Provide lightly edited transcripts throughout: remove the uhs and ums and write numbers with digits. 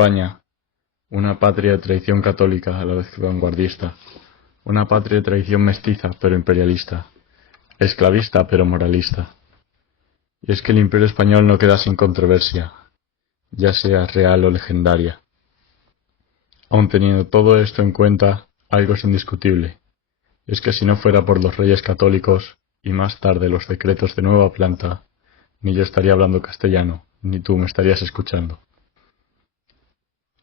España, una patria de tradición católica a la vez que vanguardista, una patria de tradición mestiza pero imperialista, esclavista pero moralista. Y es que el Imperio Español no queda sin controversia, ya sea real o legendaria. Aun teniendo todo esto en cuenta, algo es indiscutible, y es que si no fuera por los reyes católicos, y más tarde los decretos de nueva planta, ni yo estaría hablando castellano, ni tú me estarías escuchando.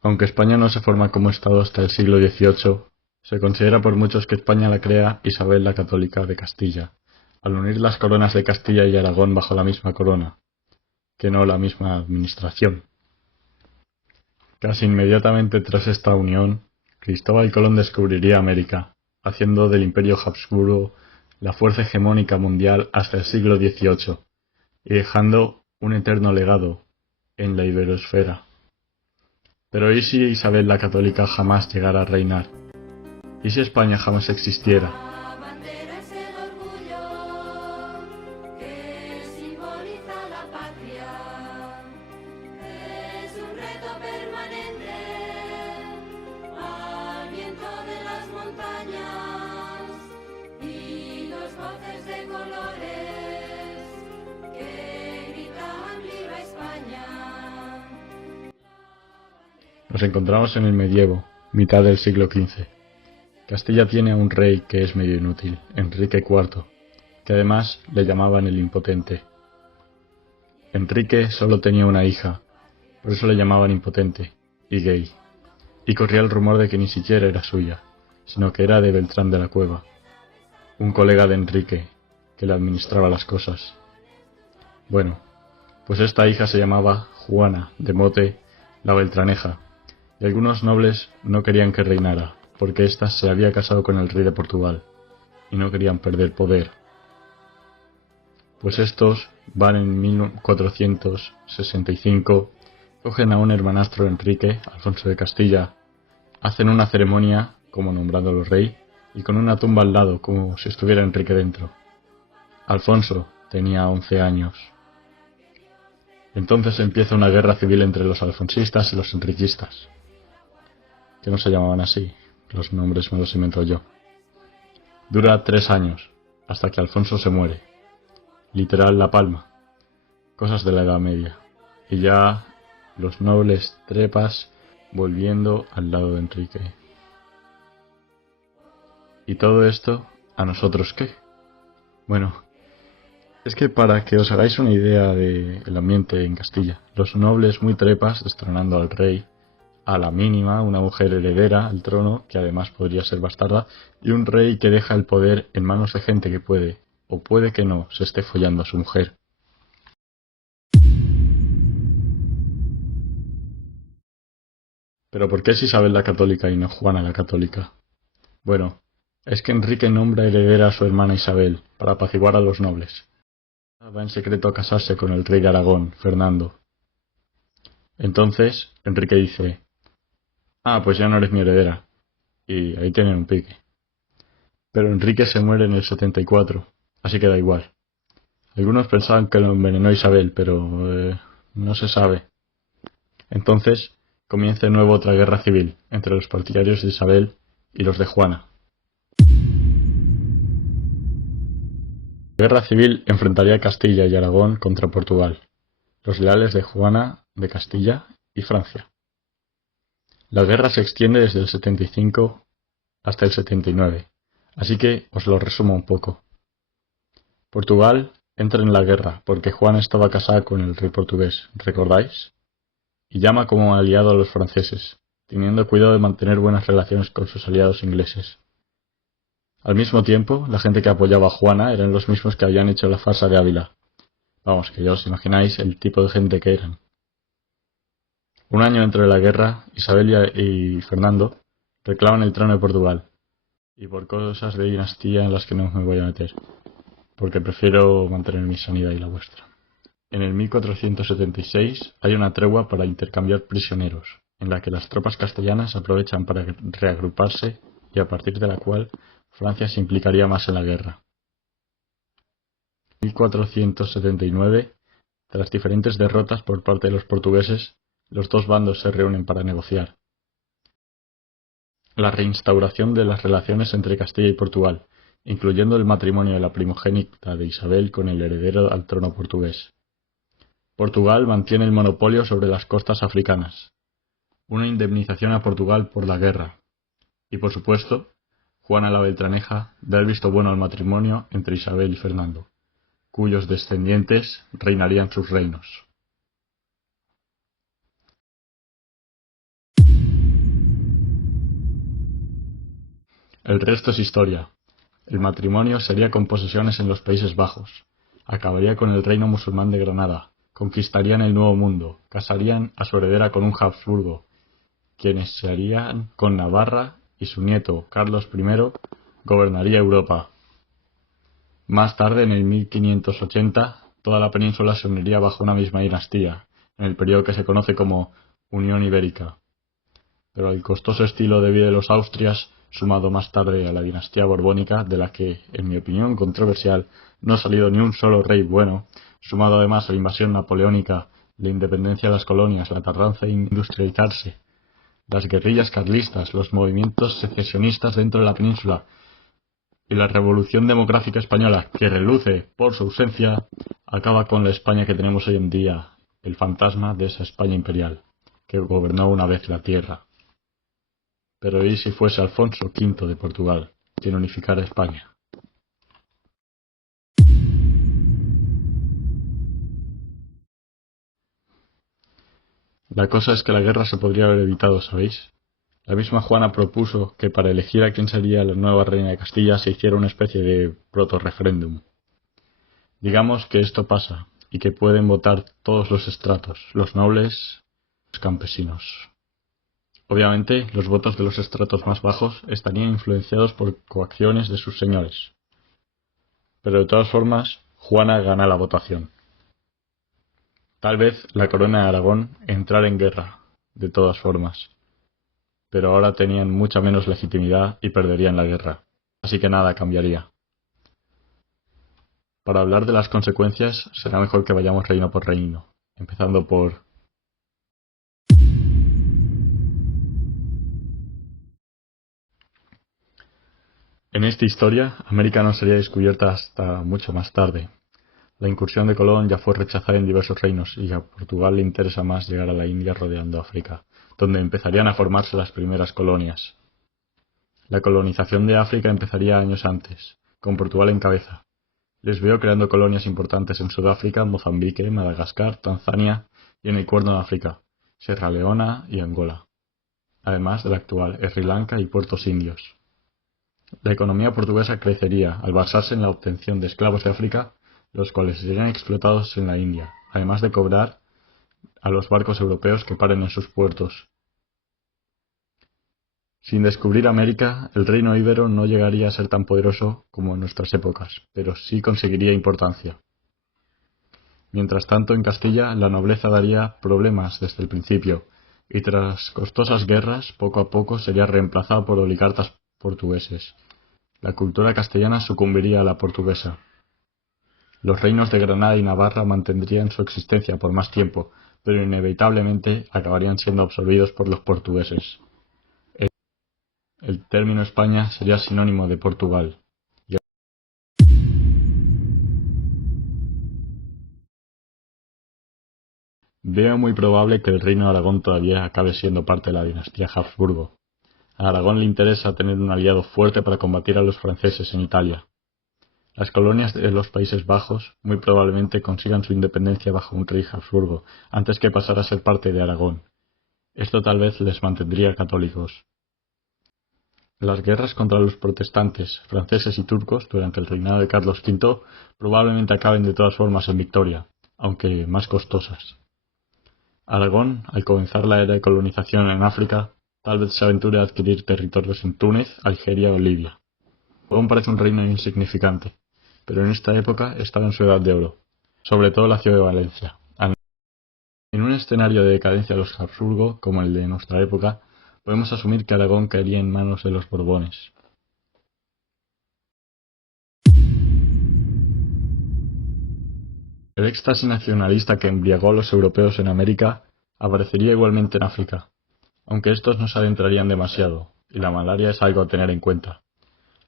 Aunque España no se forma como Estado hasta el siglo XVIII, se considera por muchos que España la crea Isabel la Católica de Castilla, al unir las coronas de Castilla y Aragón bajo la misma corona, que no la misma administración. Casi inmediatamente tras esta unión, Cristóbal Colón descubriría América, haciendo del Imperio Habsburgo la fuerza hegemónica mundial hasta el siglo XVIII, y dejando un eterno legado en la iberosfera. Pero ¿y si Isabel la Católica jamás llegara a reinar? ¿Y si España jamás existiera? La bandera es el orgullo que simboliza la patria. Es un reto permanente al viento de las montañas y los voces de colores que gritan ¡Viva España! Nos encontramos en el medievo, mitad del siglo XV. Castilla tiene a un rey que es medio inútil, Enrique IV, que además le llamaban el impotente. Enrique solo tenía una hija, por eso le llamaban impotente, y gay, y corría el rumor de que ni siquiera era suya, sino que era de Beltrán de la Cueva, un colega de Enrique, que le administraba las cosas. Bueno, pues esta hija se llamaba Juana, de mote la Beltraneja, y algunos nobles no querían que reinara, porque ésta se había casado con el rey de Portugal, y no querían perder poder. Pues estos van en 1465, cogen a un hermanastro de Enrique, Alfonso de Castilla, hacen una ceremonia como nombrándolo rey, y con una tumba al lado, como si estuviera Enrique dentro. Alfonso tenía 11 años. Entonces empieza una guerra civil entre los alfonsistas y los enriquistas, que no se llamaban así, los nombres me los invento yo. Dura 3 años, hasta que Alfonso se muere. Literal La Palma, cosas de la Edad Media, y ya los nobles trepas volviendo al lado de Enrique. ¿Y todo esto, a nosotros qué? Bueno, es que para que os hagáis una idea del ambiente en Castilla, los nobles muy trepas destronando al rey, a la mínima una mujer heredera al trono, que además podría ser bastarda, y un rey que deja el poder en manos de gente que puede, o puede que no, se esté follando a su mujer. ¿Pero por qué es Isabel la Católica y no Juana la Católica? Bueno, es que Enrique nombra heredera a su hermana Isabel, para apaciguar a los nobles. Va en secreto a casarse con el rey de Aragón, Fernando. Entonces, Enrique dice: ah, pues ya no eres mi heredera. Y ahí tienen un pique. Pero Enrique se muere en el 74, así que da igual. Algunos pensaban que lo envenenó Isabel, pero no se sabe. Entonces comienza de nuevo otra guerra civil entre los partidarios de Isabel y los de Juana. La guerra civil enfrentaría a Castilla y Aragón contra Portugal, los leales de Juana de Castilla y Francia. La guerra se extiende desde el 75 hasta el 79, así que os lo resumo un poco. Portugal entra en la guerra porque Juana estaba casada con el rey portugués, ¿recordáis? Y llama como aliado a los franceses, teniendo cuidado de mantener buenas relaciones con sus aliados ingleses. Al mismo tiempo, la gente que apoyaba a Juana eran los mismos que habían hecho la farsa de Ávila. Vamos, que ya os imagináis el tipo de gente que eran. Un año dentro de la guerra, Isabel y Fernando reclaman el trono de Portugal, y por cosas de dinastía en las que no me voy a meter, porque prefiero mantener mi sanidad y la vuestra. En el 1476 hay una tregua para intercambiar prisioneros, en la que las tropas castellanas aprovechan para reagruparse y a partir de la cual Francia se implicaría más en la guerra. En 1479, tras diferentes derrotas por parte de los portugueses, Los dos bandos se reúnen para negociar la reinstauración de las relaciones entre Castilla y Portugal, incluyendo el matrimonio de la primogénita de Isabel con el heredero al trono portugués. Portugal mantiene el monopolio sobre las costas africanas. Una indemnización a Portugal por la guerra. Y por supuesto, Juana la Beltraneja da el visto bueno al matrimonio entre Isabel y Fernando, cuyos descendientes reinarían sus reinos. El resto es historia. El matrimonio sería con posesiones en los Países Bajos. Acabaría con el reino musulmán de Granada. Conquistarían el Nuevo Mundo. Casarían a su heredera con un Habsburgo, quienes se harían con Navarra, y su nieto, Carlos I, gobernaría Europa. Más tarde, en el 1580, toda la península se uniría bajo una misma dinastía, en el periodo que se conoce como Unión Ibérica. Pero el costoso estilo de vida de los Austrias, sumado más tarde a la dinastía borbónica, de la que, en mi opinión controversial, no ha salido ni un solo rey bueno, sumado además a la invasión napoleónica, la independencia de las colonias, la tardanza en industrializarse, las guerrillas carlistas, los movimientos secesionistas dentro de la península y la revolución demográfica española, que reluce por su ausencia, acaba con la España que tenemos hoy en día, el fantasma de esa España imperial, que gobernó una vez la tierra. Pero ¿y si fuese Alfonso V de Portugal quien unificara España? La cosa es que la guerra se podría haber evitado, ¿sabéis? La misma Juana propuso que para elegir a quién sería la nueva reina de Castilla se hiciera una especie de proto-referéndum. Digamos que esto pasa, y que pueden votar todos los estratos, los nobles, los campesinos. Obviamente, los votos de los estratos más bajos estarían influenciados por coacciones de sus señores. Pero de todas formas, Juana gana la votación. Tal vez la corona de Aragón entrara en guerra, de todas formas. Pero ahora tenían mucha menos legitimidad y perderían la guerra. Así que nada cambiaría. Para hablar de las consecuencias, será mejor que vayamos reino por reino, empezando por... En esta historia, América no sería descubierta hasta mucho más tarde. La incursión de Colón ya fue rechazada en diversos reinos y a Portugal le interesa más llegar a la India rodeando África, donde empezarían a formarse las primeras colonias. La colonización de África empezaría años antes, con Portugal en cabeza. Les veo creando colonias importantes en Sudáfrica, Mozambique, Madagascar, Tanzania y en el Cuerno de África, Sierra Leona y Angola, además de la actual Sri Lanka y Puertos Indios. La economía portuguesa crecería al basarse en la obtención de esclavos de África, los cuales serían explotados en la India, además de cobrar a los barcos europeos que paren en sus puertos. Sin descubrir América, el reino íbero no llegaría a ser tan poderoso como en nuestras épocas, pero sí conseguiría importancia. Mientras tanto, en Castilla, la nobleza daría problemas desde el principio, y tras costosas guerras, poco a poco sería reemplazada por oligarcas portugueses. La cultura castellana sucumbiría a la portuguesa. Los reinos de Granada y Navarra mantendrían su existencia por más tiempo, pero inevitablemente acabarían siendo absorbidos por los portugueses. El término España sería sinónimo de Portugal. Veo muy probable que el reino de Aragón todavía acabe siendo parte de la dinastía Habsburgo. A Aragón le interesa tener un aliado fuerte para combatir a los franceses en Italia. Las colonias de los Países Bajos muy probablemente consigan su independencia bajo un rey Habsburgo, antes que pasar a ser parte de Aragón. Esto tal vez les mantendría católicos. Las guerras contra los protestantes, franceses y turcos durante el reinado de Carlos V probablemente acaben de todas formas en victoria, aunque más costosas. Aragón, al comenzar la era de colonización en África, tal vez se aventure a adquirir territorios en Túnez, Algeria o Libia. Aragón parece un reino insignificante, pero en esta época estaba en su edad de oro, sobre todo la ciudad de Valencia. En un escenario de decadencia de los Habsburgo, como el de nuestra época, podemos asumir que Aragón caería en manos de los Borbones. El éxtasis nacionalista que embriagó a los europeos en América aparecería igualmente en África, aunque estos no se adentrarían demasiado, y la malaria es algo a tener en cuenta.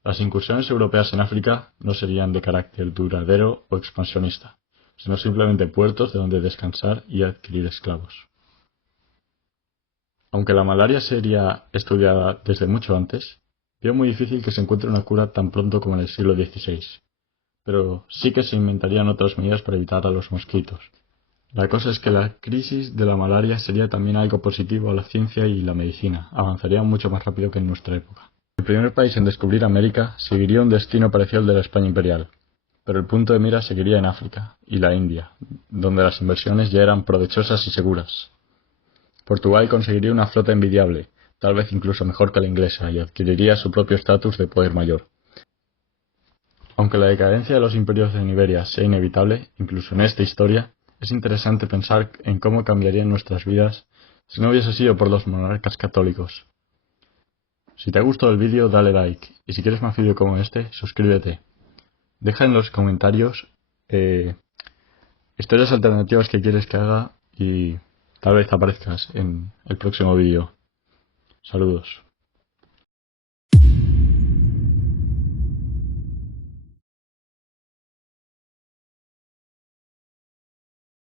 Las incursiones europeas en África no serían de carácter duradero o expansionista, sino simplemente puertos de donde descansar y adquirir esclavos. Aunque la malaria sería estudiada desde mucho antes, veo muy difícil que se encuentre una cura tan pronto como en el siglo XVI, pero sí que se inventarían otras medidas para evitar a los mosquitos. La cosa es que la crisis de la malaria sería también algo positivo a la ciencia y la medicina, avanzaría mucho más rápido que en nuestra época. El primer país en descubrir América seguiría un destino parecido al de la España imperial, pero el punto de mira seguiría en África y la India, donde las inversiones ya eran provechosas y seguras. Portugal conseguiría una flota envidiable, tal vez incluso mejor que la inglesa, y adquiriría su propio estatus de poder mayor. Aunque la decadencia de los imperios en Iberia sea inevitable, incluso en esta historia, es interesante pensar en cómo cambiarían nuestras vidas si no hubiese sido por los monarcas católicos. Si te ha gustado el vídeo, dale like, y si quieres más vídeos como este, suscríbete. Deja en los comentarios historias alternativas que quieres que haga y tal vez aparezcas en el próximo vídeo. Saludos.